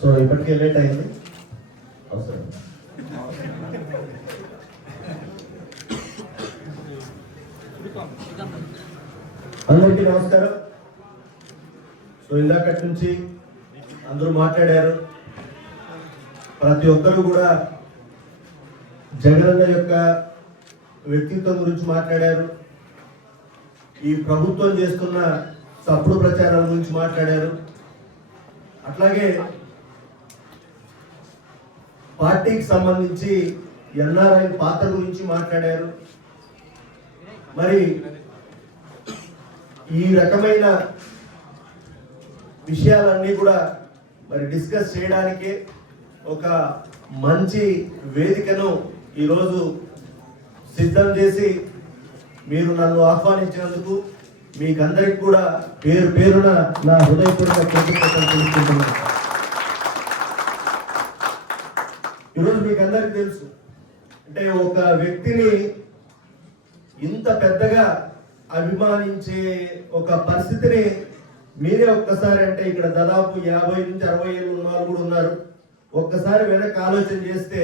So ఇప్పటికే late అయింది? అవసరం. అందరికీ నమస్కారం. సో ఇందాకటి నుంచి అందరూ మాట్లాడారు. ప్రతి ఒక్కరు కూడా జగనన్న యొక్క వ్యక్తిత్వం గురించి మాట్లాడారు. ఈ ప్రభుత్వం చేస్తున్న తప్పుడు ప్రచారాల గురించి మాట్లాడారు. అట్లాగే పార్టీకి సంబంధించి ఎన్ఆర్ఐ పాత్ర గురించి మాట్లాడారు. మరి ఈ రకమైన విషయాలన్నీ కూడా మరి డిస్కస్ చేయడానికే ఒక మంచి వేదికను ఈరోజు సిద్ధం చేసి మీరు నన్ను ఆహ్వానించినందుకు మీకందరికి కూడా పేరు పేరున నా హృదయపూర్వక కృతజ్ఞతలు తెలుసుకుంటున్నాను ఈరోజు మీకు అందరికి తెలుసు. అంటే ఒక వ్యక్తిని ఇంత పెద్దగా అభిమానించే ఒక పరిస్థితిని మీరే ఒక్కసారి అంటే ఇక్కడ దాదాపు యాభై నుంచి అరవై ఏళ్ళు ఉన్న వాళ్ళు కూడా ఉన్నారు. ఒక్కసారి వెనక్కి ఆలోచన చేస్తే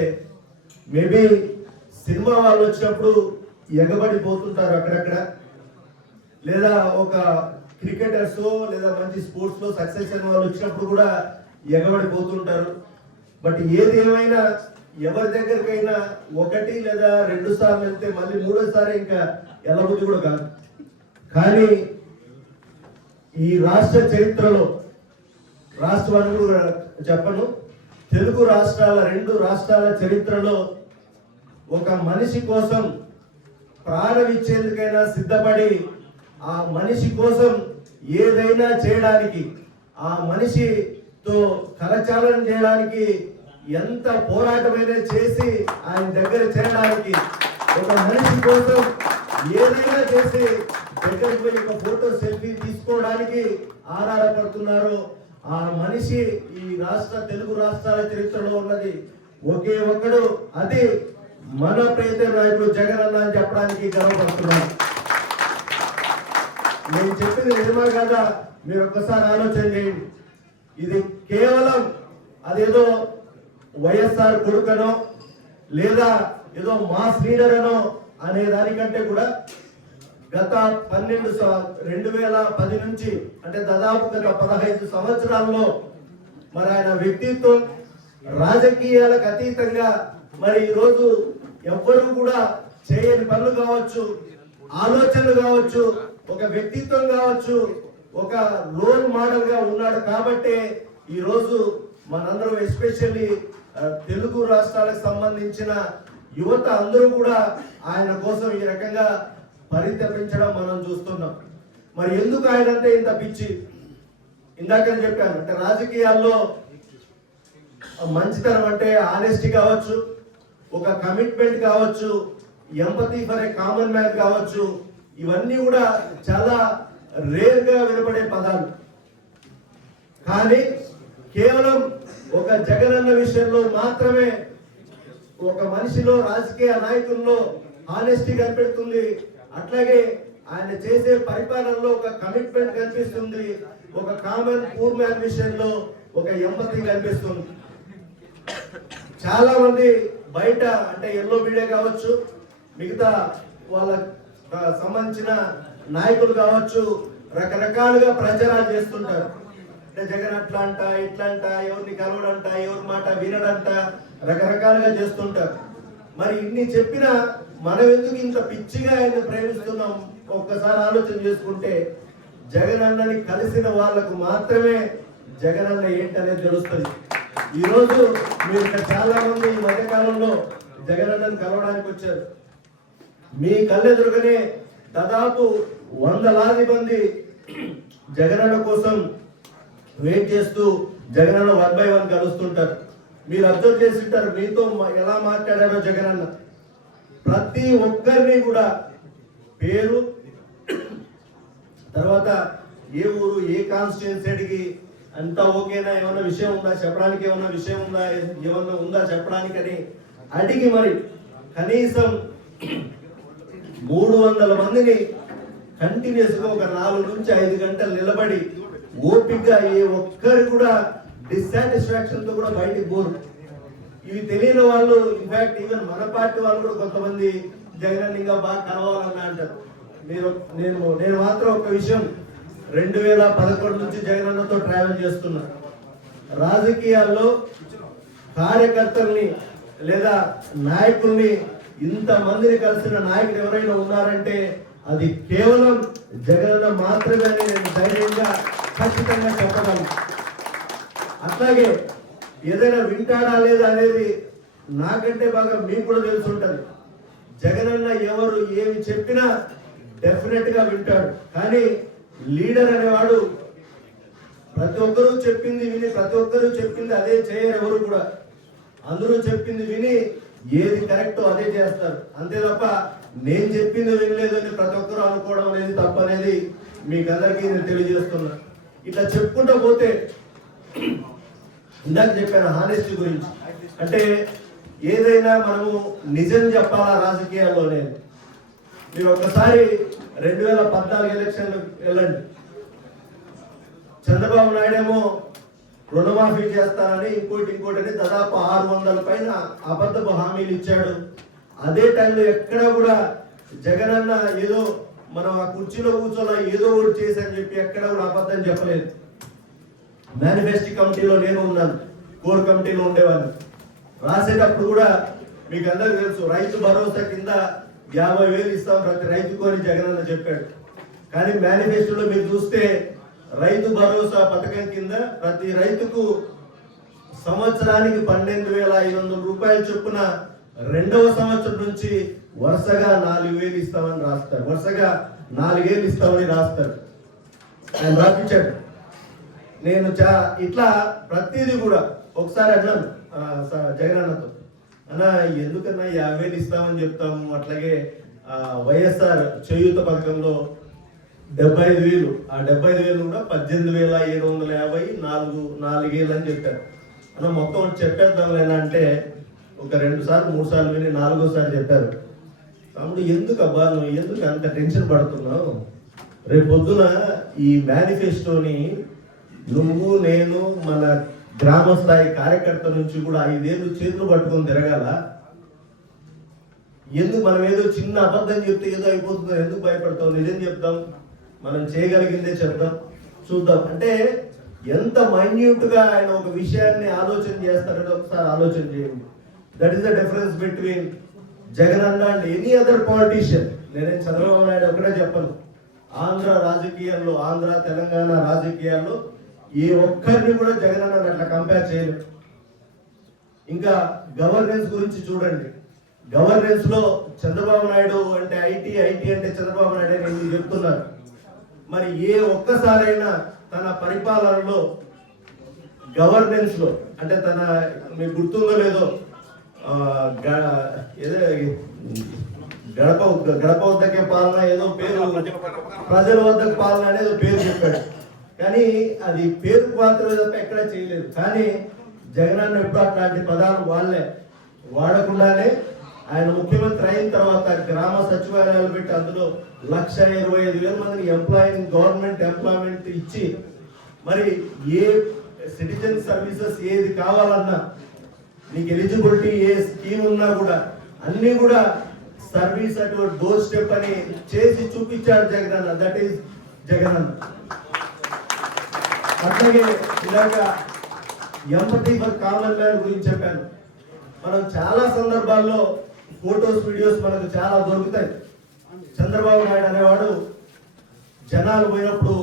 మేబీ సినిమా వాళ్ళు వచ్చినప్పుడు ఎగబడిపోతుంటారు అక్కడక్కడ. లేదా ఒక క్రికెటర్స్ లేదా మంచి స్పోర్ట్స్లో సక్సెస్ అయిన వాళ్ళు వచ్చినప్పుడు కూడా ఎగబడిపోతుంటారు. బట్ ఏది ఏమైనా ఎవరి దగ్గరికైనా ఒకటి లేదా రెండు సార్లు వెళ్తే మళ్ళీ మూడోసారి ఇంకా ఎలబుద్ధి కూడా కాదు. కానీ ఈ రాష్ట్ర చరిత్రలో రాష్ట్రాన్ని కూడా చెప్పను తెలుగు రాష్ట్రాల రెండు రాష్ట్రాల చరిత్రలో ఒక మనిషి కోసం ప్రాణం ఇచ్చేందుకైనా సిద్ధపడి ఆ మనిషి కోసం ఏదైనా చేయడానికి ఆ మనిషి తో కరచాలనం చేయడానికి ఎంత పోరాటమైనా చేసి ఆయన దగ్గర చేరడానికి ఒక మనిషి కోసం ఏదైనా చేసి దగ్గరికి పోయి ఒక ఫోటో సెల్ఫీ తీసుకోవడానికి ఆరాటపడుతున్నారో ఆ మనిషి ఈ రాష్ట్ర తెలుగు రాష్ట్రాల చరిత్రలో ఉన్నది. ఒకే ఒక్కడు అది మన ప్రీత నాయకుడు జగన్ అన్న అని చెప్పడానికి గర్వపడుతున్నాను నేను చెప్పింది నిజమా కదా మీరు ఒక్కసారి ఆలోచన చేయండి. ఇది కేవలం అదేదో వైఎస్ఆర్ కొడుకనో లేదా ఏదో మాస్ లీడర్ అనో అనే దానికంటే కూడా గత పన్నెండు రెండు వేల పది నుంచి అంటే దాదాపు గత పదహైదు సంవత్సరాల్లో మరి ఆయన వ్యక్తిత్వం రాజకీయాలకు అతీతంగా మరి ఈరోజు ఎవ్వరూ కూడా చేయని పనులు కావచ్చు ఆలోచనలు కావచ్చు ఒక వ్యక్తిత్వం కావచ్చు ఒక రోల్ మోడల్గా ఉన్నాడు కాబట్టే ఈరోజు మనందరం ఎస్పెషల్లీ తెలుగు రాష్ట్రాలకు సంబంధించిన యువత అందరూ కూడా ఆయన కోసం ఈ రకంగా పరితపించడం మనం చూస్తున్నాం. మరి ఎందుకు ఆయన అంటే ఇంత పిచ్చి? ఇందాక చెప్పాను అంటే రాజకీయాల్లో మంచితనం అంటే ఆనెస్టీ కావచ్చు ఒక కమిట్మెంట్ కావచ్చు empathy for a common man కావచ్చు ఇవన్నీ కూడా చాలా రేర్గా వినపడే పదాలు. కానీ కేవలం ఒక జగనన్న విషయంలో మాత్రమే ఒక మనిషిలో రాజకీయ నాయకుల్లో ఆనెస్టీ కనిపెడుతుంది. అట్లాగే ఆయన చేసే పరిపాలనలో ఒక కమిట్మెంట్ కనిపిస్తుంది. ఒక కామన్ పూర్ మ్యాన్ విషయంలో ఒక ఎంపతి కనిపిస్తుంది. చాలా మంది బయట అంటే ఎల్లో మీడియా కావచ్చు మిగతా వాళ్ళ సంబంధించిన నాయకులు కావచ్చు రకరకాలుగా ప్రచారాలు చేస్తుంటారు. జగన్ అట్లా అంట ఇట్లా అంట ఎవరిని కలవడంట ఎవరి మాట వినడంట రకరకాలుగా చేస్తుంటారు. మరి ఇన్ని చెప్పినా మనం ఎందుకు ఇంత పిచ్చిగా ఆయన ప్రేమిస్తున్నాం? ఒక్కసారి ఆలోచన చేసుకుంటే జగన్ అన్నని కలిసిన వాళ్ళకు మాత్రమే జగన్ అన్న ఏంటనేది తెలుస్తుంది. ఈరోజు మీరు చాలా మంది ఈ మధ్య కాలంలో జగన్ అన్నని కలవడానికి వచ్చారు. మీ కళ్ళెదురుగానే దాదాపు వందలాది మంది జగన్ అన్న కోసం వెయిట్ చేస్తూ జగనన్న వన్ బై వన్ కలుస్తుంటారు మీరు అబ్జర్వ్ చేసి ఉంటారు మీతో ఎలా మాట్లాడారో జగన్ అన్న ప్రతి ఒక్కరిని కూడా పేరు తర్వాత ఏ ఊరు ఏ కాన్స్టిట్యున్సీ అడిగి అంతా ఓకేనా ఏమన్నా విషయం ఉందా చెప్పడానికి ఏమన్నా విషయం ఉందా ఏమన్నా ఉందా చెప్పడానికి అని అడిగి మరి కనీసం మూడు వందల మందిని కంటిన్యూస్గా ఒక నాలుగు నుంచి ఐదు గంటలు నిలబడి ఓపికగా ఏ ఒక్కరు కూడా డిస్సాటిస్ఫాక్షన్తో కూడా బయటికి పోరు. ఇవి తెలియని వాళ్ళు ఇన్ఫాక్ట్ ఈవెన్ మన పార్టీ వాళ్ళు కూడా కొంతమంది జగన్ ఇంకా బాగా కలవాలని అంటారు. మీరు నేను నేను మాత్రం ఒక విషయం రెండు వేల పదకొండు నుంచి జగన్ అన్నతో ట్రావెల్ చేస్తున్నా. రాజకీయాల్లో కార్యకర్తల్ని లేదా నాయకుల్ని ఇంత మందిని కలిసిన నాయకులు ఎవరైనా ఉన్నారంటే అది కేవలం జగనన్న మాత్రమే నేను ధైర్యంగా ఖచ్చితంగా చెప్పగలను. అట్లాగే ఏదైనా వింటాడా లేదా అనేది నాకంటే బాగా మీకు కూడా తెలిసి ఉంటుంది. జగనన్న ఎవరు ఏమి చెప్పినా డెఫినెట్గా వింటాడు. కానీ లీడర్ అనేవాడు ప్రతి ఒక్కరూ చెప్పింది విని ప్రతి ఒక్కరూ చెప్పింది అదే చేయరు ఎవరు కూడా. అందరూ చెప్పింది విని ఏది కరెక్టో అదే చేస్తారు. అంతే తప్ప నేను చెప్పింది వినలేదు అని ప్రతి ఒక్కరూ అనుకోవడం అనేది తప్పు అనేది మీకు నేను తెలియజేస్తున్నాను ఇట్లా చెప్పుకుంటూ పోతే ఇందాక చెప్పాను హానెస్టీ గురించి. అంటే ఏదైనా మనము నిజం చెప్పాలా రాజకీయాల్లో నేను? మీరు ఒక్కసారి రెండు వేల పద్నాలుగు ఎలక్షన్లు వెళ్ళండి. చంద్రబాబు నాయుడేమో రుణమాఫీ చేస్తానని ఇంకోటి ఇంకోటి దాదాపు ఆరు వందల పైన అబద్ధపు హామీలు ఇచ్చాడు. అదే టైంలో ఎక్కడ కూడా జగనన్న ఏదో మనం ఆ కుర్చీలో కూర్చోలా ఏదో ఒకటి చేశాను చెప్పి ఎక్కడ కూడా అబద్ధం చెప్పలేదు. మేనిఫెస్టో కమిటీలో నేను ఉన్నాను. కోర్ కమిటీలో ఉండేవాడిని. రాసేటప్పుడు కూడా మీకు అందరికీ తెలుసు రైతు భరోసా కింద యాభై వేలు ఇస్తాం ప్రతి రైతుకు అని జగనన్న చెప్పాడు. కానీ మేనిఫెస్టోలో మీరు చూస్తే రైతు భరోసా పథకం కింద ప్రతి రైతుకు సంవత్సరానికి పన్నెండు వేల ఐదు వందల రూపాయలు చొప్పున రెండవ సంవత్సరం నుంచి వరుసగా నాలుగు వేలు ఇస్తామని రాస్తారు. వరుసగా నాలుగేళ్ళు ఇస్తామని రాస్తారు. ఆయన రాపించాడు నేను చా ఇట్లా ప్రతిదీ కూడా ఒకసారి అన్నాను జగన్ అన్నతో అన్న ఎందుకన్నా యాభై వేలు ఇస్తామని చెప్తాము? అట్లాగే వైఎస్ఆర్ చేయూత పథకంలో డెబ్బై ఐదు వేలు ఆ డెబ్బై ఐదు వేలు కూడా పద్దెనిమిది వేల ఏడు వందల యాభై నాలుగు నాలుగేళ్ళు అని చెప్పారు. అన్న మొత్తం చెప్పేద్దాం అంటే ఒక రెండు సార్లు మూడు సార్లు విని నాలుగోసారి చెప్పారు. తమ్ముడు ఎందుకు అబ్బా నువ్వు ఎందుకు అంత టెన్షన్ పడుతున్నావు? రేపు పొద్దున ఈ మేనిఫెస్టోని నువ్వు నేను మన గ్రామ స్థాయి కార్యకర్త నుంచి కూడా ఐదేళ్ళు చేతులు పట్టుకొని తిరగాల. ఎందుకు మనం ఏదో చిన్న అబద్ధం చెప్తే ఏదో అయిపోతుందో ఎందుకు భయపడతాం నిజం చెప్తాం మనం చేయగలిగిందే చెప్తాం చూద్దాం. అంటే ఎంత మైన్యూట్గా ఆయన ఒక విషయాన్ని ఆలోచన చేస్తారని ఒకసారి ఆలోచన చేయండి. That is the difference between Jagan అన్న అండ్ ఎనీ అదర్ పాలిటీషియన్ నేనేం చంద్రబాబు నాయుడు ఒకటే చెప్పను. ఆంధ్ర రాజకీయాల్లో ఆంధ్ర తెలంగాణ రాజకీయాల్లో ఏ ఒక్కరిని కూడా జగన్ అన్న అట్లా కంపేర్ చేయలేదు ఇంకా గవర్నెన్స్ గురించి చూడండి. గవర్నెన్స్లో చంద్రబాబు నాయుడు అంటే ఐటీ ఐటీ అంటే చంద్రబాబు నాయుడు అని నేను చెప్తున్నారు మరి ఏ ఒక్కసారైనా తన పరిపాలనలో గవర్నెన్స్లో అంటే తన మీకు గుర్తుందో లేదో ఏదో గడప గడప వద్దకే పాలన ఏదో పేరు ప్రజల వద్దకు పాలన అనేది పేరు చెప్పాడు. కానీ అది పేరు మాత్రమే తప్ప ఎక్కడ చేయలేదు. కానీ జగనన్న ఎప్పుడు అట్లాంటి పదాలు వాళ్ళే వాడకుండానే ఆయన ముఖ్యమంత్రి అయిన తర్వాత గ్రామ సచివాలయాలు పెట్టి అందులో లక్ష ఇరవై ఐదు వేల మందిని ఎంప్లాయింగ్ గవర్నమెంట్ ఎంప్లాయ్మెంట్ ఇచ్చి మరి ఏ సిటిజన్ సర్వీసెస్ ఏది కావాలన్నా నీకు ఎలిజిబిలిటీ ఏ స్కీమ్ ఉన్నా కూడా అన్ని కూడా సర్వీస్ అటు డోర్ స్టెప్ అని చేసి చూపించాడు జగనన్న. That is Jagananna. అట్లాగే ఇలాగ ఎంపతి ఫర్ కామన్ మ్యాన్ గురించి చెప్పాను. మనం చాలా సందర్భాల్లో ఫోటోస్ వీడియోస్ మనకు చాలా దొరుకుతాయి. చంద్రబాబు నాయుడు అనేవాడు జనాలు పోయినప్పుడు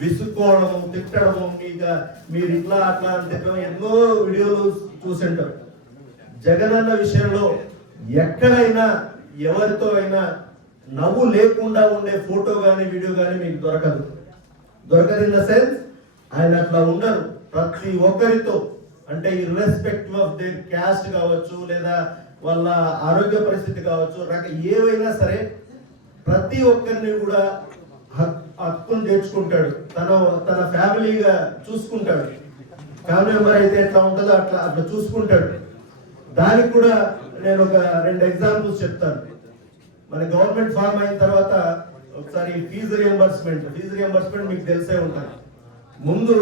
విసుక్కోవడము తిట్టడము ఇక మీరు ఇట్లా అట్లా అని చెప్పడం ఎన్నో వీడియోలు చూసింటారు జగనన్న విషయంలో ఎక్కడైనా ఎవరితో అయినా నవ్వు లేకుండా ఉండే ఫోటో కానీ వీడియో కానీ మీకు దొరకదు. దొరకదు ఇన్ ద సెన్స్ ఆయన అట్లా ఉండరు. ప్రతి ఒక్కరితో అంటే ఇర్రెస్పెక్టివ్ ఆఫ్ దేర్ క్యాస్ట్ కావచ్చు లేదా వాళ్ళ ఆరోగ్య పరిస్థితి కావచ్చు రక ఏవైనా సరే ప్రతి ఒక్కరిని కూడా హక్కును తెచ్చుకుంటాడు తన తన ఫ్యామిలీగా చూసుకుంటాడు. ఫ్యామిలీ మెంబర్ అయితే ఎట్లా ఉంటుందో అట్లా అట్లా చూసుకుంటాడు. దానికి కూడా నేను ఒక రెండు ఎగ్జాంపుల్స్ చెప్తాను. మన గవర్నమెంట్ ఫార్మ్ అయిన తర్వాత ఒకసారి ఫీజు రియంబర్స్మెంట్ ఫీజు రియంబర్స్మెంట్ మీకు తెలిసే ఉంటుంది. ముందు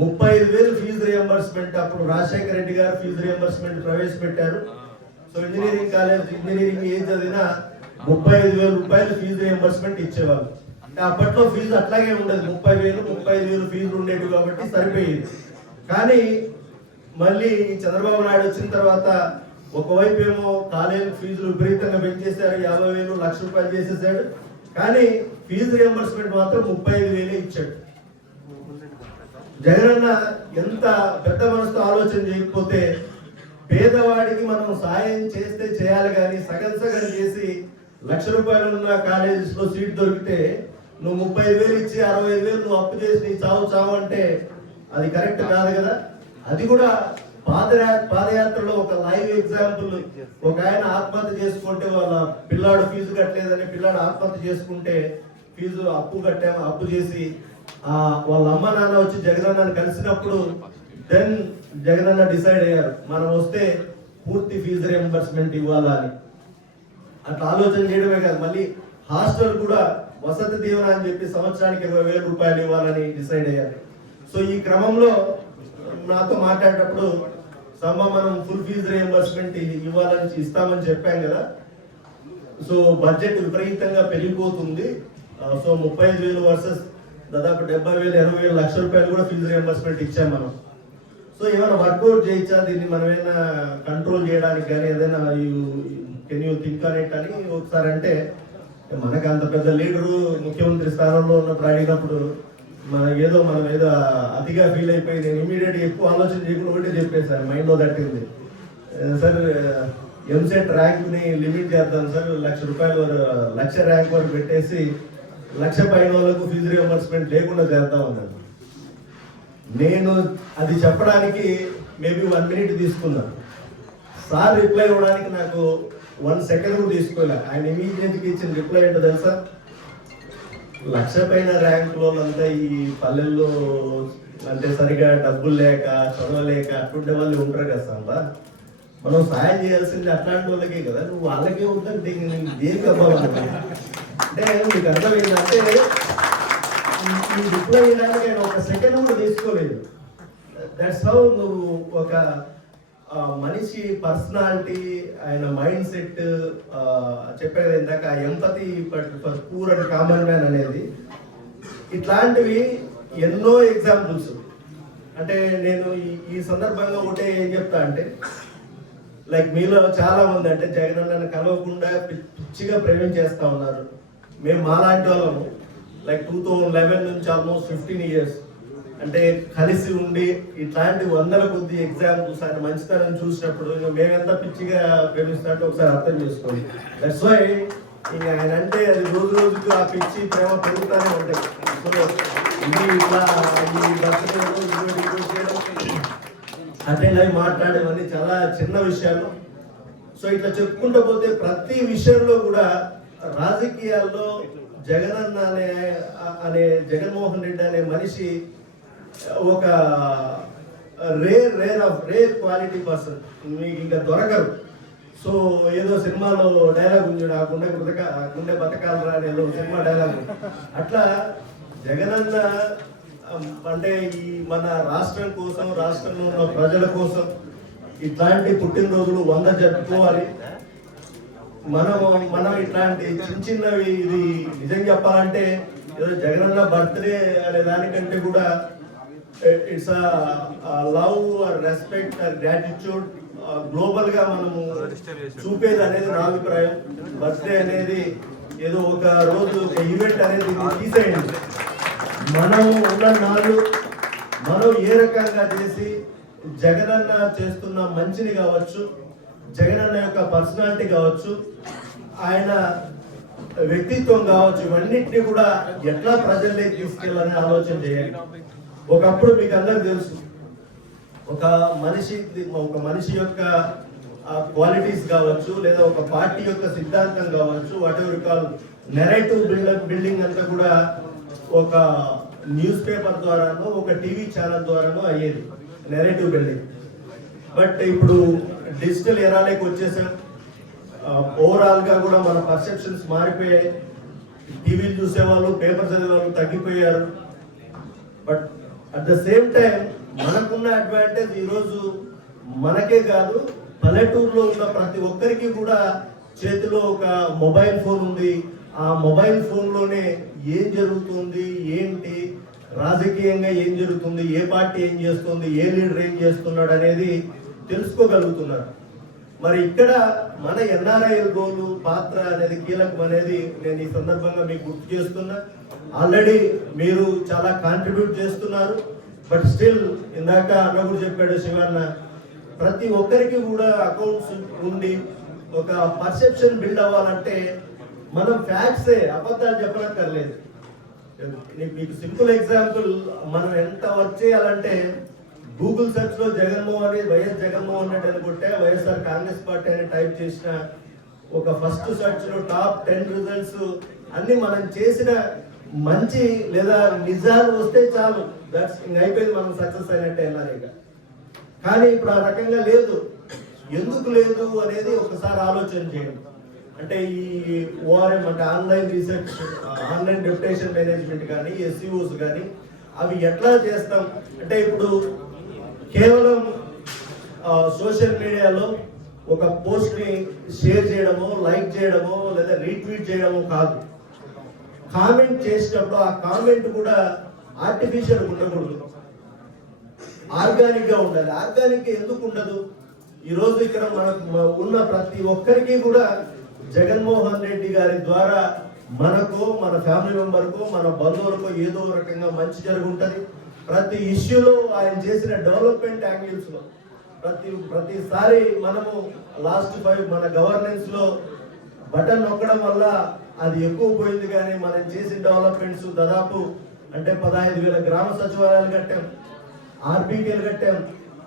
ముప్పై ఐదు వేలు ఫీజు రియంబర్స్మెంట్ అప్పుడు రాజశేఖర రెడ్డి గారు ఫీజు రియంబర్స్మెంట్ ప్రవేశపెట్టారు. సో ఇంజనీరింగ్ కాలేజ్ ఇంజనీరింగ్ ఏం చదివినా ముప్పై ఐదు వేల రూపాయలు ఫీజు రియంబర్స్మెంట్ ఇచ్చేవాళ్ళు. అంటే అప్పట్లో ఫీజు అట్లాగే ఉండేది. ముప్పై వేలు ముప్పై ఐదు వేలు ఫీజులు ఉండేవి కాబట్టి సరిపోయేది. కానీ మళ్ళీ చంద్రబాబు నాయుడు వచ్చిన తర్వాత ఒకవైపు ఏమో కాలేజీ ఫీజులు విపరీతంగా పెంచేశారు యాభై వేలు లక్ష రూపాయలు చేసేసాడు కానీ ఫీజు రియంబర్స్మెంట్ మాత్రం ముప్పై ఐదు వేలే ఇచ్చాడు. జగనన్న ఎంత పెద్ద మనసుతో ఆలోచన చేయకపోతే పేదవాడికి మనం సాయం చేస్తే చేయాలి కానీ సగం సగం చేసి లక్ష రూపాయలు ఉన్న కాలేజెస్లో సీట్ దొరికితే నువ్వు ముప్పై వేలు ఇచ్చి అరవై వేలు నువ్వు అప్పు చేసి నీ చావు చావు అంటే అది కరెక్ట్ కాదు కదా? అది కూడా పాదయా పాదయాత్రలో ఒక లైవ్ ఎగ్జాంపుల్ ఒక ఆయన ఆత్మహత్య చేసుకుంటే వాళ్ళ పిల్లాడు ఫీజు కట్టలేదని పిల్లాడు ఆత్మహత్య చేసుకుంటే ఫీజు అప్పు కట్టాము అప్పు చేసి ఆ వాళ్ళ అమ్మ నాన్న వచ్చి జగనన్నని కలిసినప్పుడు దెన్ జగనన్న డిసైడ్ అయ్యారు మనం వస్తే పూర్తి ఫీజు రియంబర్స్మెంట్ ఇవ్వాలని అట్లా ఆలోచన చేయడమే కాదు మళ్ళీ హాస్టల్ కూడా వసతి దీవెన అని చెప్పి సంవత్సరానికి ఇరవై వేల రూపాయలు ఇవ్వాలని డిసైడ్ అయ్యారు. సో ఈ క్రమంలో నాతో మాట్లాడేటప్పుడు సమ్మ మనం ఫుల్ ఫీజు రియంబర్స్మెంట్ ఇవ్వాలని ఇస్తామని చెప్పాం కదా. సో బడ్జెట్ విపరీతంగా పెరిగిపోతుంది. సో ముప్పై ఐదు వేలు వర్సెస్ దాదాపు డెబ్బై వేలు ఇరవై వేలు లక్ష రూపాయలు కూడా ఫీజు రియంబర్స్మెంట్ ఇచ్చాం మనం. సో ఏమైనా వర్కౌట్ చేయొచ్చా? దీన్ని మనం ఏమైనా కంట్రోల్ చేయడానికి కానీ ఏదైనా కెన్ యూ థింక్ అనేట్ అని ఒకసారి అంటే మనకు అంత పెద్ద లీడరు ముఖ్యమంత్రి స్థానంలో ఉన్నప్పుడు అడిగినప్పుడు మనం ఏదో మనం ఏదో అతిగా ఫీల్ అయిపోయి నేను ఇమీడియట్ ఎక్కువ ఆలోచన చేయకుండా ఒకటే చెప్పేశాను మైండ్లో తట్టింది. సార్ ఎంసెట్ ర్యాంక్ని లిమిట్ చేద్దాం సార్ లక్ష రూపాయల వరకు లక్ష ర్యాంక్ వరకు పెట్టేసి లక్ష పైన వాళ్ళకు ఫీజు రియంబర్స్మెంట్ లేకుండా చేద్దాం అన్నాను నేను అది చెప్పడానికి మేబీ వన్ మినిట్ తీసుకున్నాను సార్ రిప్లై ఇవ్వడానికి నాకు వన్ సెకండ్ కూడా తీసుకోలే. ఆయన ఇమీడియట్గా ఇచ్చిన రిప్లై ఏంటో తెలుసా? లక్ష పైన ర్యాంకులో అంతా ఈ పల్లెల్లో అంటే సరిగా డబ్బులు లేక చదవలేక అటువంటి వాళ్ళు ఉంటారు కదా సార్ మనం సాయం చేయాల్సింది అట్లాంటి వాళ్ళకే కదా. నువ్వు వాళ్ళకే ఉంటుంది దీనికి నీకు దేనికి అవ్వాలి అంటే నీకు అర్థమైందంటే ఈ- ఈ రిప్లై చేయడానికి నేను ఒక సెకండ్ కూడా తీసుకోలేదు. దట్స్ హౌ నువ్వు ఒక మనిషి పర్సనాలిటీ ఆయన మైండ్ సెట్ చెప్పేది ఇందాక empathy poor and common man అనేది. ఇట్లాంటివి ఎన్నో ఎగ్జాంపుల్స్ అంటే నేను ఈ- సందర్భంగా ఒకటే ఏం చెప్తా అంటే లైక్ మీలో చాలా మంది అంటే జగన్ అన్న కలవకుండా పిచ్చిగా ప్రేమించేస్తా ఉన్నారు. మేము మాలాంటి వాళ్ళము. లైక్ టూ థౌజండ్ లెవెన్ నుంచి ఆల్మోస్ట్ ఫిఫ్టీన్ ఇయర్స్ అంటే కలిసి ఉండి ఇట్లాంటి వందల కొద్ది ఎగ్జాంపుల్స్ ఆయన మంచితనం చూసినప్పుడు ఇంకా మేమెంత పిచ్చిగా ప్రేమిస్తున్నట్టు ఒకసారి అర్థం చేసుకోండి. దట్స్ వై ఇంకా ఆయన అంటే అది రోజు రోజుకు ఆ పిచ్చి ప్రేమ పెరుగుతూనే ఉంటాయి ఇది ఇట్లా ఈ అటెండ్ మాట్లాడేవన్నీ చాలా చిన్న విషయాలు. సో ఇట్లా చెప్పుకుంటూ పోతే ప్రతి విషయంలో కూడా రాజకీయాల్లో జగనన్న అనే అనే జగన్మోహన్ రెడ్డి అనే మనిషి ఒక rare rare of rare quality person మీకు ఇంకా దొరకరు. సో ఏదో సినిమాలో డైలాగ్ ఉంది ఆ గుండె బ్రతక ఆ గుండె బతకాలు రాని ఏదో సినిమా డైలాగ్ అట్లా జగనన్న అంటే ఈ మన రాష్ట్రం కోసం రాష్ట్రంలో ఉన్న ప్రజల కోసం ఇట్లాంటి పుట్టినరోజులు వంద జరుపుకోవాలి మనం మనం ఇట్లాంటి చిన్న చిన్నవి ఇది నిజం చెప్పాలంటే ఏదో జగనన్న బర్త్డే అనే దానికంటే కూడా ఇట్స్ లవ్ రెస్పెక్ట్ గ్రాటిట్యూడ్ గ్లోబల్గా మనము చూపేది అనేది నా అభిప్రాయం. బర్త్డే అనేది ఏదో ఒక రోజు ఒక ఈవెంట్ అనేది తీసేయండి. మనం ఉన్న నాడు మనం ఏ రకంగా చేసి జగనన్న చేస్తున్న మంచిని కావచ్చు జగనన్న యొక్క పర్సనాలిటీ కావచ్చు ఆయన వ్యక్తిత్వం కావచ్చు ఇవన్నిటిని కూడా ఎట్లా ప్రజల్లోకి తీసుకెళ్ళాలని ఆలోచన చేయాలి ఒకప్పుడు మీకు అందరికి తెలుసు. ఒక మనిషి ఒక మనిషి యొక్క క్వాలిటీస్ కావచ్చు లేదా ఒక పార్టీ యొక్క సిద్ధాంతం కావచ్చు వాట్ ఎవరు కాల్ నెరేటివ్ బిల్డప్ బిల్డింగ్ అంతా కూడా ఒక న్యూస్ పేపర్ ద్వారానో ఒక టీవీ ఛానల్ ద్వారానో అయ్యేది. నెరేటివ్ బిల్డింగ్ బట్ ఇప్పుడు డిజిటల్ ఎరాలోకి వచ్చేసాం. ఓవరాల్గా కూడా మన పర్సెప్షన్స్ మారిపోయాయి. టీవీలు చూసేవాళ్ళు పేపర్ చదివే వాళ్ళు తగ్గిపోయారు. But at the same time మనకున్న అడ్వాంటేజ్ ఈరోజు మనకే కాదు పల్లెటూరులో ఉన్న ప్రతి ఒక్కరికి కూడా చేతిలో ఒక మొబైల్ ఫోన్ ఉంది. ఆ మొబైల్ ఫోన్లోనే ఏం జరుగుతుంది ఏంటి రాజకీయంగా ఏం జరుగుతుంది ఏ పార్టీ ఏం చేస్తుంది ఏ లీడర్ ఏం చేస్తున్నాడు అనేది తెలుసుకోగలుగుతున్నారు. మరి ఇక్కడ మన ఎన్ఆర్ఐ గోలు పాత్ర అనేది కీలకం అనేది నేను ఈ సందర్భంగా మీకు గుర్తు చేస్తున్నా. ఆల్రెడీ మీరు చాలా కాంట్రిబ్యూట్ చేస్తున్నారు. బట్ స్టిల్ ఇందాక అన్న కూడా చెప్పాడు శివన్న ప్రతి ఒక్కరికి కూడా అకౌంట్స్ ఉండి ఒక పర్సెప్షన్ బిల్డ్ అవ్వాలంటే మనం ఫ్యాక్ట్సే అబద్ధాలు చెప్పనక్కర్లేదు. నీకు- మీకు సింపుల్ ఎగ్జాంపుల్ మనం ఎంత వర్క్ చేయాలంటే గూగుల్ సెర్చ్లో జగన్మోహన్ రెడ్డి వైఎస్ జగన్మోహన్ రెడ్డి అని కొట్టే వైఎస్ఆర్ కాంగ్రెస్ పార్టీ అని టైప్ చేసిన ఒక ఫస్ట్ సెర్చ్లో టాప్ టెన్ రిజల్ట్స్ అన్ని మనం చేసిన మంచి లేదా నిజాలు వస్తే చాలు. దట్స్ అయిపోయింది మనం సక్సెస్ అయినట్టే అన్నారు ఇక. కానీ ఇప్పుడు ఆ రకంగా లేదు. ఎందుకు లేదు అనేది ఒకసారి ఆలోచన చేయండి. అంటే ఈ ఓఆర్ఎం అంటే online research online reputation management కానీ ఎస్సీఓస్ కానీ అవి ఎట్లా చేస్తాం? అంటే ఇప్పుడు కేవలం సోషల్ మీడియాలో ఒక పోస్ట్ని షేర్ చేయడమో లైక్ చేయడమో లేదా రీట్వీట్ చేయడమో కాదు. కామెంట్ చేసినప్పుడు ఆ కామెంట్ కూడా ఆర్టిఫిషియల్ ఉండకూడదు. ఆర్గానిక్గా ఉండాలి. ఆర్గానిక్ ఎందుకు ఉండదు? ఈరోజు ఇక్కడ మనకు ఉన్న ప్రతి ఒక్కరికి కూడా జగన్మోహన్ రెడ్డి గారి ద్వారా మనకు మన ఫ్యామిలీ మెంబర్కు మన బంధువులకు ఏదో రకంగా మంచి జరుగుంటుంది. ప్రతి ఇష్యూలో ఆయన చేసిన డెవలప్మెంట్ యాంగిల్స్లో ప్రతి ప్రతిసారి మనము లాస్ట్ ఫైవ్ మన గవర్నెన్స్లో బటన్ నొక్కడం వల్ల అది ఎక్కువ పోయింది కానీ మనం చేసిన డెవలప్మెంట్స్ దాదాపు అంటే పదహైదు వేల గ్రామ సచివాలయాలు కట్టాం ఆర్బీకేలు కట్టాం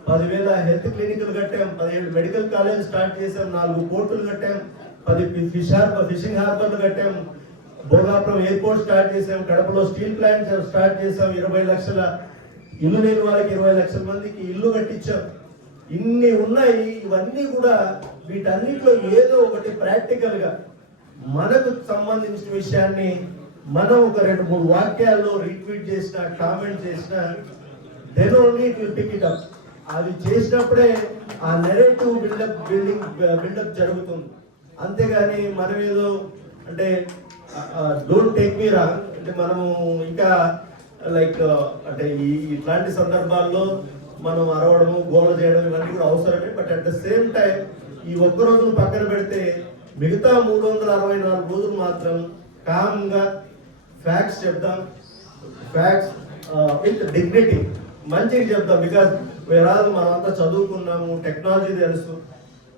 పదివేల హెల్త్ క్లినిక్లు కట్టాం పదిహేడు మెడికల్ కాలేజ్ స్టార్ట్ చేసాం నాలుగు పోర్టులు కట్టాం పది ఫిష్ హార్బర్ ఫిషింగ్ హార్బర్లు కట్టాం భోగాపురం ఎయిర్పోర్ట్ స్టార్ట్ చేసాం కడపలో స్టీల్ ప్లాంట్ స్టార్ట్ చేసాం ఇరవై లక్షల ఇల్లు లేని వాళ్ళకి ఇరవై లక్షల మందికి ఇల్లు కట్టించాం ఇన్ని ఉన్నాయి ఇవన్నీ కూడా వీటన్నిటిలో ఏదో ఒకటి ప్రాక్టికల్గా మనకు సంబంధించిన విషయాన్ని మనం ఒక రెండు మూడు వాక్యాల్లో రీట్వీట్ చేసిన కామెంట్ చేసిన then only it will pick it up అది చేసినప్పుడే ఆ నెరేటివ్ బిల్డప్ బిల్డింగ్ బిల్డప్ జరుగుతుంది. అంతేగాని మనం ఏదో అంటే డోంట్ టేక్ మీ రాంగ్ అంటే మనము ఇంకా లైక్ uh, అంటే ఈ ఇట్లాంటి సందర్భాల్లో మనం అరవడము గోల చేయడం ఇవన్నీ కూడా అవసరమే. But at the same time ఈ ఒక్క రోజును పక్కన పెడితే మిగతా మూడు వందల అరవై నాలుగు రోజులు మాత్రం కామ్గా ఫ్యాక్ట్స్ చెప్దాం. ఫ్యాక్ట్స్ విత్ డిగ్నిటీ మంచిగా చెప్తాం బికాజ్ వేరాదు మనం అంతా చదువుకున్నాము టెక్నాలజీ తెలుసు.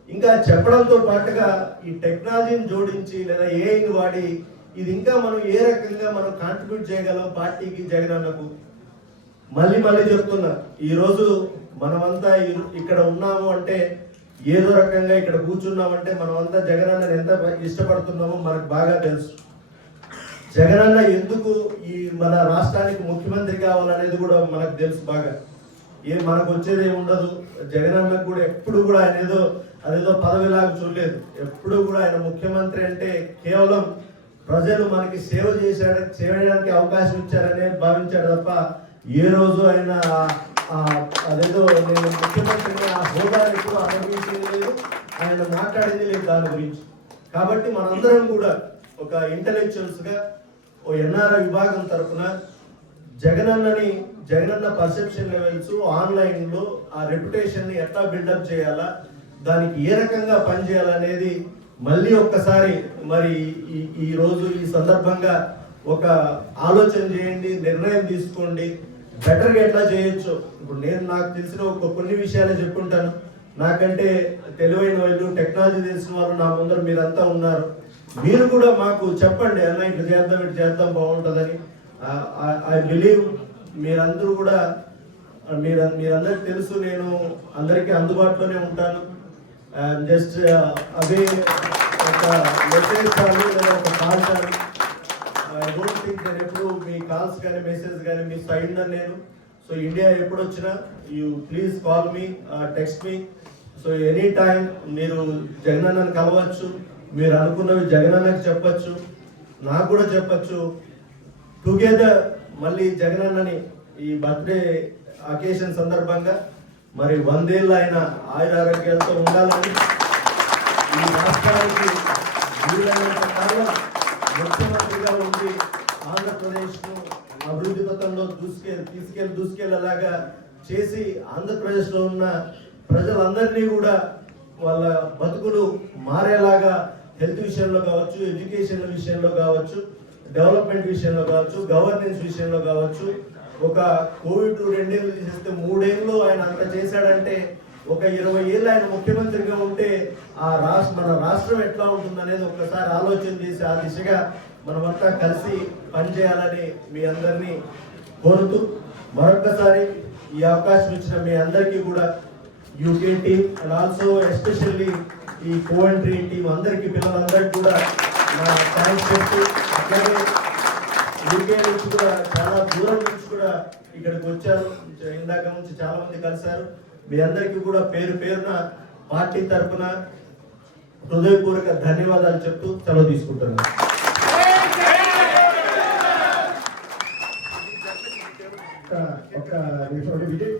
ఇంకా చెప్పడంతో పాటుగా ఈ టెక్నాలజీని జోడించి లేదా ఏఐని వాడి ఇది ఇంకా మనం ఏ రకంగా మనం కాంట్రిబ్యూట్ చేయగలం పార్టీకి జగనన్నకు మళ్ళీ మళ్ళీ చెప్తున్నా ఈరోజు మనమంతా ఇక్కడ ఉన్నాము అంటే ఏదో రకంగా ఇక్కడ కూర్చున్నామంటే మనమంతా జగనన్నని ఎంత ఇష్టపడుతున్నామో మనకు బాగా తెలుసు. జగనన్న ఎందుకు ఈ మన రాష్ట్రానికి ముఖ్యమంత్రి కావాలనేది కూడా మనకు తెలుసు బాగా. ఏ మనకు వచ్చేది ఉండదు జగనన్నకు కూడా ఎప్పుడు కూడా ఆయన ఏదో అదేదో పదవిలాగా చూడలేదు. ఎప్పుడు కూడా ఆయన ముఖ్యమంత్రి అంటే కేవలం ప్రజలు మనకి సేవ చేశాడు చేయడానికి అవకాశం ఇచ్చారనే భావించాడు తప్ప ఏ రోజు ఆయన అదేదో నేను ముఖ్యమంత్రిని ఆ హోదా ఎప్పుడు అనుభవించేది లేదు. ఆయన మాట్లాడేది లేదు దాని గురించి. కాబట్టి మనందరం కూడా ఒక ఇంటలెక్చువల్స్గా ఓ ఎన్ఆర్ఐ విభాగం తరఫున జగనన్నని జగనన్న పర్సెప్షన్ లెవెల్స్ ఆన్లైన్లో ఆ రెప్యుటేషన్ని ఎట్లా బిల్డప్ చేయాలా దానికి ఏ రకంగా పనిచేయాలనేది మళ్ళీ ఒక్కసారి మరి ఈ ఈ రోజు ఈ సందర్భంగా ఒక ఆలోచన చేయండి నిర్ణయం తీసుకోండి. బెటర్గా ఎట్లా చేయొచ్చు? ఇప్పుడు నేను నాకు తెలిసిన ఒక కొన్ని విషయాలే చెప్పుకుంటాను నాకంటే తెలివైన వాళ్ళు టెక్నాలజీ తెలిసిన వాళ్ళు నా ముందర మీరంతా ఉన్నారు. మీరు కూడా మాకు చెప్పండి అన్న ఇట్లా చేద్దాం ఇట్లా చేద్దాం బాగుంటుందని. ఐ బిలీవ్ మీరందరూ కూడా మీరు మీరందరికి తెలుసు నేను అందరికీ అందుబాటులోనే ఉంటాను. జస్ట్ అవి ఒక మెసేజ్ కానీ లేదా ఒక కాల్ కానీ ఐ డోంట్ థింక్ నేను ఎప్పుడు మీ కాల్స్ కానీ మెసేజ్ కానీ మిస్ అయిందని నేను. సో ఇండియా ఎప్పుడు వచ్చినా you please call me text me so any time మీరు జగనన్నని కలవచ్చు మీరు అనుకున్నవి జగనన్నకి చెప్పచ్చు నాకు కూడా చెప్పచ్చు. టుగెదర్ మళ్ళీ జగనన్నని ఈ బర్త్డే అకేషన్ సందర్భంగా మరి వందేళ్ళు ఆయన ఆయుర ఆరోగ్యాలతో ఉండాలని ఈ రాష్ట్రానికి వీలైనంత కాలం ముఖ్యమంత్రిగా ఉండి ఆంధ్రప్రదేశ్ను అభివృద్ధి పథంలో దూసుకెళ్ళి తీసుకెళ్ళి దూసుకెళ్ళేలాగా చేసి ఆంధ్రప్రదేశ్లో ఉన్న ప్రజలందరినీ కూడా వాళ్ళ బతుకులు మారేలాగా హెల్త్ విషయంలో కావచ్చు ఎడ్యుకేషన్ విషయంలో కావచ్చు డెవలప్మెంట్ విషయంలో కావచ్చు గవర్నెన్స్ విషయంలో కావచ్చు ఒక కోవిడ్ రెండేళ్ళు చేస్తే మూడేళ్ళు ఆయన అంత చేశాడంటే ఒక ఇరవై ఏళ్ళు ఆయన ముఖ్యమంత్రిగా ఉంటే ఆ రాష్ట్ర మన రాష్ట్రం ఎట్లా ఉంటుందనేది ఒక్కసారి ఆలోచన చేసి ఆ దిశగా మనమంతా కలిసి పనిచేయాలని మీ అందరినీ కోరుతూ మరొక్కసారి ఈ అవకాశం ఇచ్చిన మీ అందరికీ కూడా UK team and also especially ఈ కోవెంట్రీ టీం అందరికీ పిల్లలందరికీ కూడా నా థ్యాంక్స్ చెప్తూ అట్లాగే యూకే నుంచి కూడా చాలా దూరం నుంచి కూడా ఇక్కడికి వచ్చారు. ఇందాక నుంచి చాలా మంది కలిశారు. మీ అందరికీ కూడా పేరు పేరున పార్టీ తరఫున హృదయపూర్వక ధన్యవాదాలు చెప్తూ సెలవు తీసుకుంటున్నాను. ఒక నిమిషం విజయ్.